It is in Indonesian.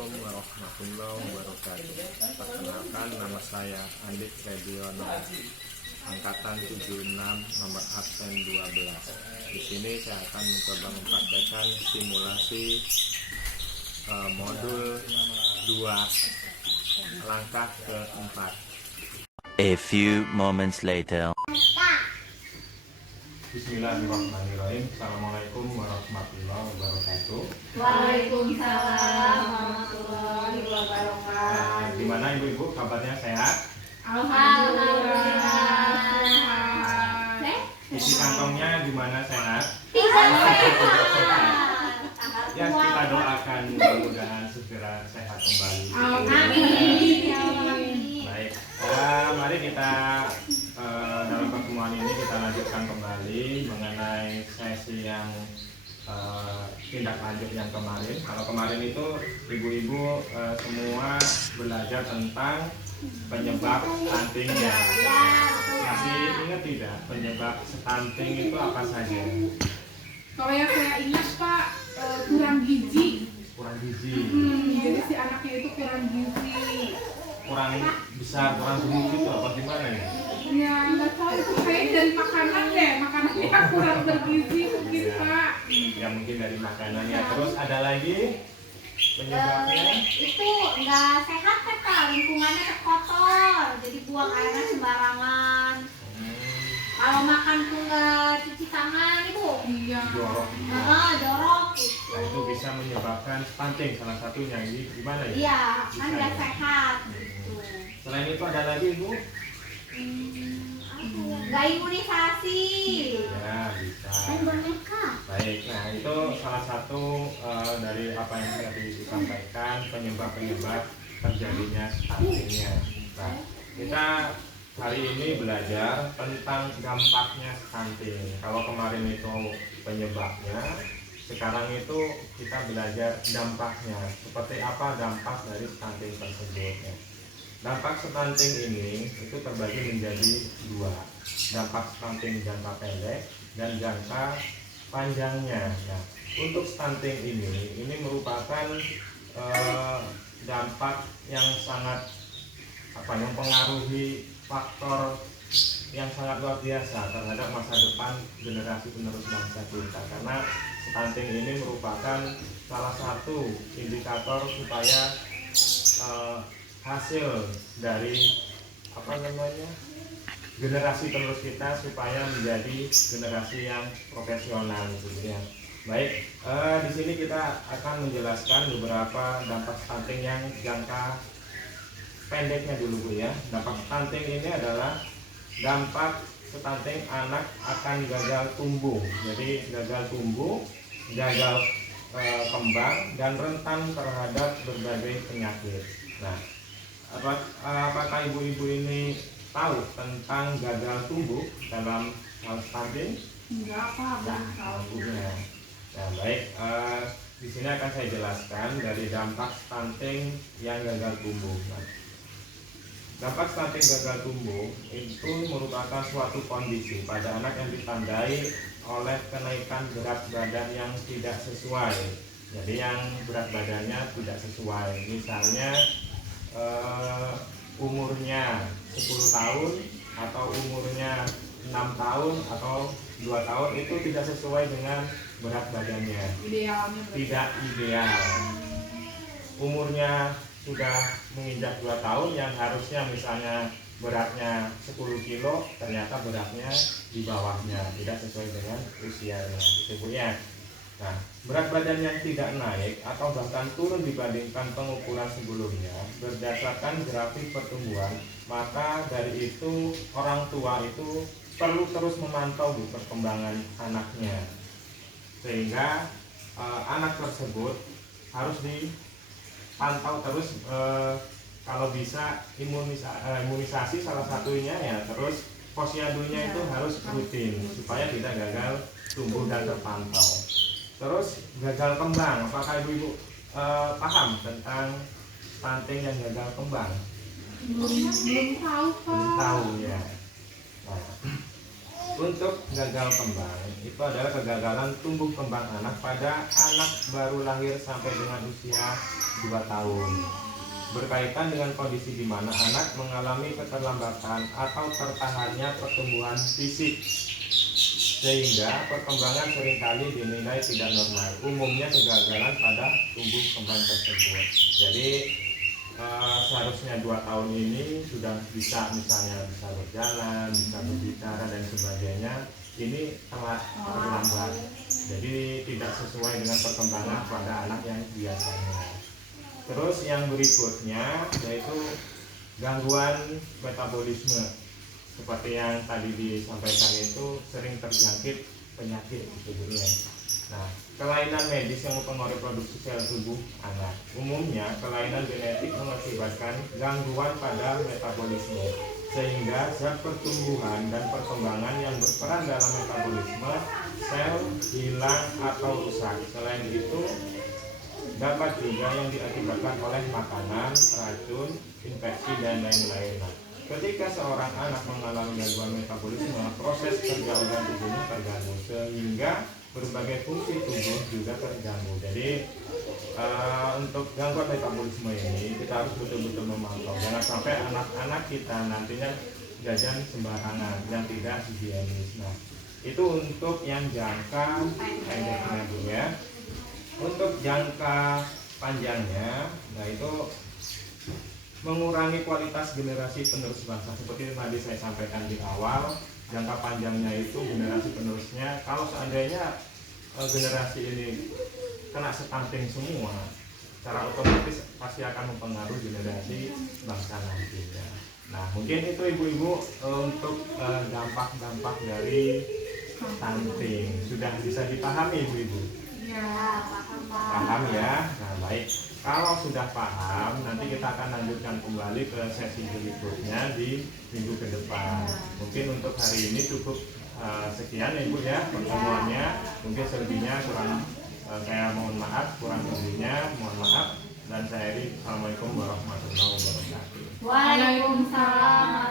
Assalamualaikum warahmatullahi wabarakatuh. Perkenalkan, nama saya Andik Rediono, angkatan 76, nomor absen 12. Di sini saya akan mencoba mempraktekkan simulasi modul 2 langkah keempat. A few moments later. Bismillahirrahmanirrahim. Assalamualaikum warahmatullahi wabarakatuh. Waalaikumsalam warahmatullahi wabarakatuh. Gimana ibu-ibu, kabarnya sehat? Alhamdulillah. Isi kantongnya gimana, sehat? Sehat. Ya, kita doakan mudah-mudahan segera sehat kembali. Amin. Baik, mari kita dalam pertemuan ini kita lanjutkan kembali mengenai sesi yang tindak lanjut yang kemarin. Kalau kemarin itu ibu-ibu semua belajar tentang penyebab stuntingnya. Masih ingat tidak penyebab stunting itu apa saja? Kalau yang saya ingat Pak, kurang gizi. Kurang gizi, Jadi si anaknya itu kurang gizi. kurang besar, kurang gemuk itu apa gimana ya? Ya nggak tahu itu kayaknya dari makanan deh, makanannya kurang bergizi mungkin Pak. Ya mungkin dari makanannya. Terus ada lagi penyebabnya? Itu nggak sehat kan Kak, lingkungannya kotor, jadi buang airnya sembarangan. Kalau makan tuh nggak cuci tangan itu, Iya. Jorok. jorok gitu. Nah, itu bisa menyebabkan stunting salah satunya. Ini gimana ya? Iya, kan Bisa nggak ya? sehat gitu. Selain itu ada lagi Bu? Nggak imunisasi. Ya bisa. Boneka. Baik, nah itu salah satu dari apa yang tadi disampaikan penyebab-penyebab terjadinya stuntingnya. Nah, kita hari ini belajar tentang dampaknya stunting. Kalau kemarin itu penyebabnya, sekarang itu kita belajar dampaknya. Seperti apa dampak dari stunting tersebut. Ya. Dampak stunting ini itu terbagi menjadi dua. Dampak stunting jangka pendek dan jangka panjangnya. Nah, untuk stunting ini merupakan dampak yang sangat mempengaruhi faktor yang sangat luar biasa terhadap masa depan generasi penerus bangsa kita, karena stunting ini merupakan salah satu indikator supaya hasil dari generasi penerus kita supaya menjadi generasi yang profesional gitu ya. Baik, di sini kita akan menjelaskan beberapa dampak stunting yang jangka pendeknya dulu Bu ya. Dampak stunting ini adalah dampak stunting anak akan gagal tumbuh. Jadi gagal tumbuh, gagal kembang dan rentan terhadap berbagai penyakit. Nah, apakah ibu-ibu ini tahu tentang gagal tumbuh dalam hal stunting? Enggak apa, Bang. Ya. Nah, baik, di sini akan saya jelaskan dari dampak stunting yang gagal tumbuh. Nah, dampak stunting gagal tumbuh itu merupakan suatu kondisi pada anak yang ditandai oleh kenaikan berat badan yang tidak sesuai. Jadi yang berat badannya tidak sesuai. Misalnya umurnya 10 tahun atau umurnya 6 tahun atau 2 tahun itu tidak sesuai dengan berat badannya. Idealnya Tidak ideal. Umurnya sudah menginjak 2 tahun yang harusnya misalnya beratnya 10 kilo, ternyata beratnya di bawahnya, tidak sesuai dengan usianya, gitu Bu ya. Nah, berat badan yang tidak naik atau bahkan turun dibandingkan pengukuran sebelumnya berdasarkan grafik pertumbuhan, maka dari itu orang tua itu perlu terus memantau Bu perkembangan anaknya, sehingga anak tersebut harus dipantau terus, kalau bisa imunisasi salah satunya ya, terus posyandunya itu harus rutin supaya tidak gagal tumbuh dan terpantau. Terus gagal kembang, apakah ibu-ibu paham tentang stunting yang gagal kembang? belum tahu Pak. Belum tahu ya. Nah, Untuk gagal kembang itu adalah kegagalan tumbuh kembang anak pada anak baru lahir sampai dengan usia 2 tahun. Berkaitan dengan kondisi di mana anak mengalami keterlambatan atau tertahannya pertumbuhan fisik, sehingga perkembangan seringkali dinilai tidak normal. Umumnya kegagalan pada tumbuh kembang tersebut. Jadi seharusnya 2 tahun ini sudah bisa, misalnya bisa berjalan, bisa berbicara dan sebagainya. Ini telat, terlambat. Jadi tidak sesuai dengan perkembangan pada anak yang biasanya. Terus yang berikutnya yaitu gangguan metabolisme. Seperti yang tadi disampaikan itu sering terjangkit penyakit di tubuhnya. Nah, kelainan medis yang mempengaruhi produksi sel tubuh anak. Umumnya kelainan genetik mengakibatkan gangguan pada metabolisme, sehingga zat pertumbuhan dan perkembangan yang berperan dalam metabolisme sel hilang atau rusak. Selain itu, dapat juga yang diakibatkan oleh makanan, racun, infeksi, dan lain-lain. Ketika seorang anak mengalami gangguan metabolisme, proses kerja organ tubuhnya terganggu, sehingga berbagai fungsi tubuh juga terganggu. Jadi untuk gangguan metabolisme ini kita harus betul-betul memantau. Jangan sampai anak-anak kita nantinya jajan sembarangan yang tidak higienis. Nah, itu untuk yang jangka pendeknya dulu ya. Untuk jangka panjangnya, nah itu mengurangi kualitas generasi penerus bangsa. Seperti tadi saya sampaikan di awal, jangka panjangnya itu generasi penerusnya, kalau seandainya generasi ini kena stunting semua, secara otomatis pasti akan mempengaruhi generasi bangsa nantinya. Nah, mungkin itu ibu-ibu untuk dampak-dampak dari stunting sudah bisa dipahami ibu-ibu? Ya. Paham ya? Nah, baik. Kalau sudah paham, nanti kita akan lanjutkan kembali ke sesi berikutnya di minggu ke depan. Mungkin untuk hari ini cukup sekian ya ibu ya pertemuannya. Mungkin selebihnya saya mohon maaf, kurang lebihnya mohon maaf. Dan saya Assalamualaikum warahmatullahi wabarakatuh. Waalaikumsalam.